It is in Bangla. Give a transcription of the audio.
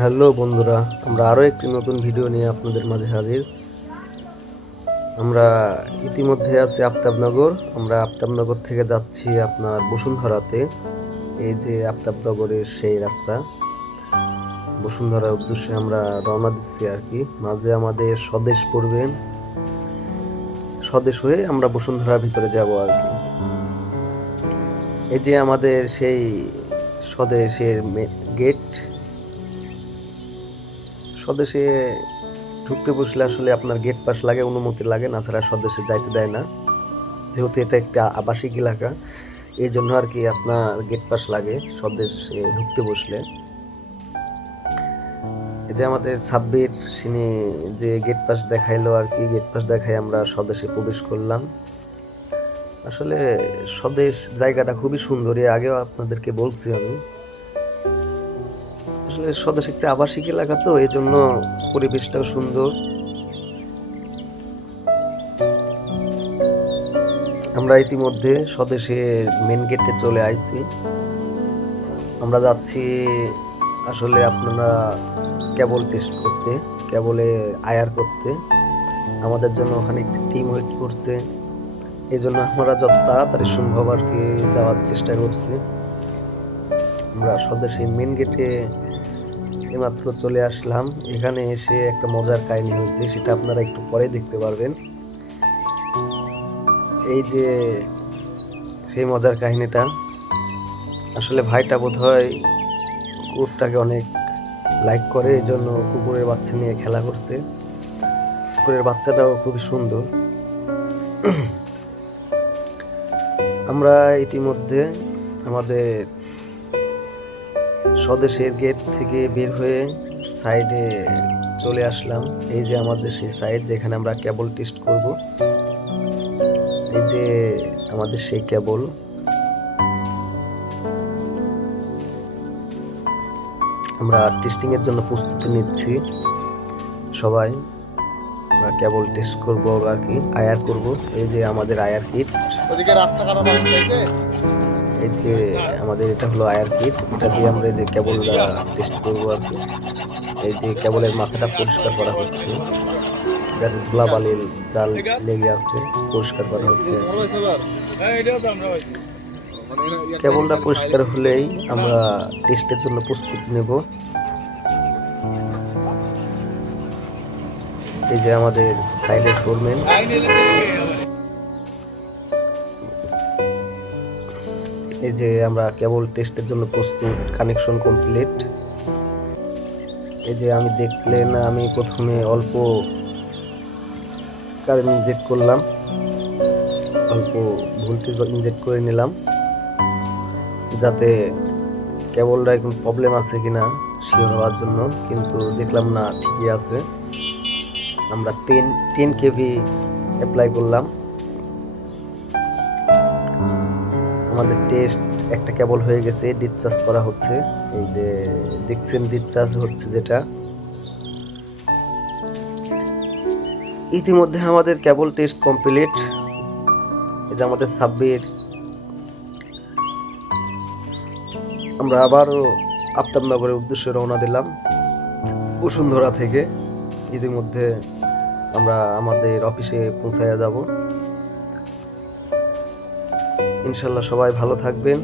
হ্যালো বন্ধুরা, আমরা আরও একটি নতুন ভিডিও নিয়ে আপনাদের মাঝে হাজির। আমরা ইতিমধ্যে আছি আফতাবনগর। আমরা আফতাবনগর থেকে যাচ্ছি আপনার বসুন্ধরাতে। এই যে আফতাবনগরের সেই রাস্তা, বসুন্ধরার উদ্দেশ্যে আমরা রওনা দিচ্ছি আর কি। মাঝে আমাদের স্বদেশ পড়বেন, স্বদেশ হয়ে আমরা বসুন্ধরার ভিতরে যাব আর কি। এই যে আমাদের সেই স্বদেশের গেট। স্বদেশে ঢুকতে বসলে আসলে আপনার গেট পাস লাগে, অনুমতি লাগে, না ছাড়া স্বদেশে যাইতে দেয় না। যেহেতু এটা একটা আবাসিক এলাকা, এই জন্য আর কি আপনার গেট পাস লাগে স্বদেশে ঢুকতে বসলে। এই যে আমাদের সাব্বির সিনি যে গেট পাস দেখাইলো আর কি, গেট পাস দেখাই আমরা স্বদেশে প্রবেশ করলাম। আসলে স্বদেশ জায়গাটা খুবই সুন্দর, এর আগেও আপনাদেরকে বলছি আমি। আসলে স্বদেশ একটা আবাসিক এলাকা, তো এই জন্য পরিবেশটাও সুন্দর। আমরা ইতিমধ্যে স্বদেশের মেন গেটে চলে আসছি। আমরা যাচ্ছি আসলে আপনারা কেবল টেস্ট করতে, কেবলে আয়ার করতে। আমাদের জন্য ওখানে একটি টিম ওয়েট করছে, এই জন্য আমরা যত তাড়াতাড়ি সম্ভব আর কি যাওয়ার চেষ্টা করছি। আমরা স্বদেশের মেন গেটে এইমাত্র চলে আসলাম। এখানে এসে একটা মজার কাহিনী হয়েছে, সেটা আপনারা একটু পরে দেখতে পারবেন। এই যে সেই মজার কাহিনীটা, আসলে ভাইটা বোধহয় কুকুরটাকে অনেক লাইক করে, এই জন্য কুকুরের বাচ্চা নিয়ে খেলা করছে। কুকুরের বাচ্চাটাও খুবই সুন্দর। আমরা ইতিমধ্যে আমাদের স্বদেশের গেট থেকে বের হয়ে সাইডে চলে আসলাম। এই যে আমাদের সেই সাইড, যেখানে আমরা কেবল টেস্ট করব। এই যে আমাদের সেই কেবল, আমরা টেস্টিং এর জন্য প্রস্তুতি নিচ্ছি সবাই। আমরা কেবল টেস্ট করব আর কি, আয়ার করব। এই যে আমাদের আয়ার কিট, ওদিকে রাস্তা খারাপ আছে। এই যে আমাদের এটা হলো আয়ার কিট, এটা দিয়ে আমরা এই যে কেবলটা টেস্ট করব আর কি। এই যে কেবলের মাথাটা পরিষ্কার করা হচ্ছে, যাতে ধুলাবালি জাল লেগে আছে, পরিষ্কার করা হচ্ছে। কেবলটা পরিষ্কার হলেই আমরা টেস্টের জন্য প্রস্তুতি নেব। এই যে আমাদের সাইডের ফোরম্যান, এই যে আমরা কেবল টেস্টের জন্য প্রস্তুত, কানেকশন কমপ্লিট। এই যে আমি দেখলেন, আমি প্রথমে অল্প কারেন্ট ইনজেক্ট করলাম, অল্প ভোল্টেজ ইনজেক্ট করে নিলাম, যাতে কেবলটা এখন প্রবলেম আছে কিনা শিওর হওয়ার জন্য। কিন্তু দেখলাম না, ঠিকই আছে। আমরা 10 কেভি অ্যাপ্লাই করলাম। আমাদের টেস্ট একটা কেবল হয়ে গেছে, ডিসচার্জ করা হচ্ছে। এই যে দেখছেন ডিসচার্জ হচ্ছে, যেটা ইতিমধ্যে আমাদের কেবল টেস্ট কমপ্লিট। এই যে আমাদের সাব্বির, আমরা আবারও আফতাবনগরের উদ্দেশ্যে রওনা দিলাম বসুন্ধরা থেকে। ইতিমধ্যে আমরা আমাদের অফিসে পৌঁছায়া যাব। ইনশাল্লাহ সবাই ভালো থাকবেন।